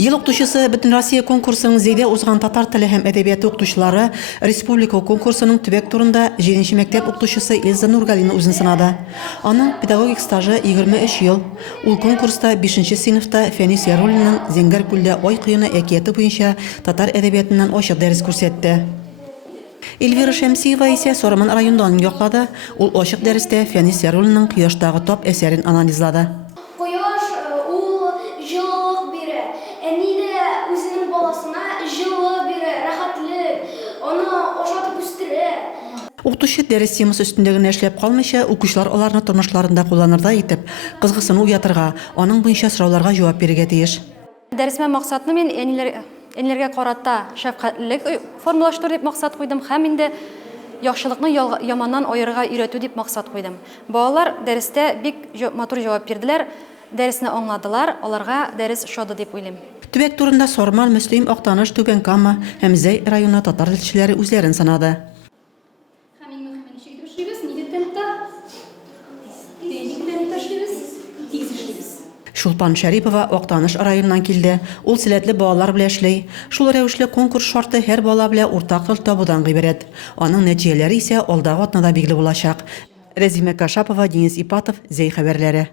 Ел укытучысы Бүтін Россия конкурсының зейде узган татар теле һәм әдәбияты укытучылары республика конкурсының төбәк турында 7нче мәктәп укытучысы Илза Нургалина үзен сынады. Аның педагогик стажы 23 ел. Ул конкурста 5нче сыйныфта Фәнис Яруллинның Зәңгәр күлдә ай коены әкияте буенча татар әдәбиятыннан ачык дәрес күрсәтте. Эльвира Шәмсиева исә Сораман райондан яклады. Ул ачык дәрестә Фәнис Яруллинның Кояштагы топ әсәрен анализлады. Кояш ул җылылык бирә. Әни дә үзенең баласына җылы бирә, рәхәтлек, аны ашатып үстерә. Укытучы дәрес темасы өстендәге эшләп калмыйча, укучылар аларны тормышларында кулланырда итеп, кызгысыну уятырга, аның буенча сорауларга җавап бирергә тиеш. Дәресмә максатны мин әниләргә карата шәфкатьлек формалаштыру дип максат куйдым һәм инде яхшылыкны яманнан аерырга өйрәтү дип максат куйдым. Балалар дәрестә бик матур җавап бирделәр, дәресне аңладылар, аларга дәрес ошады дип уйлыйм. Төбәк турында Сорман, Мөслим, Актаныш, Түбән Кама һәм Зәй районы татар телчеләре үзләрен санады. Шулпан Шәрипова Актаныш районыннан килде. Ул сәләтле балалар белән эшли. Шул рәвешле конкурс шарты һәр бала белән уртак тел табудан гыйбарәт. Аның нәтиҗәләре исә алдагы атнада билгеле булачак. Рәзимә Кашапова, Денис Ипатов, Зәй хәбәрләре.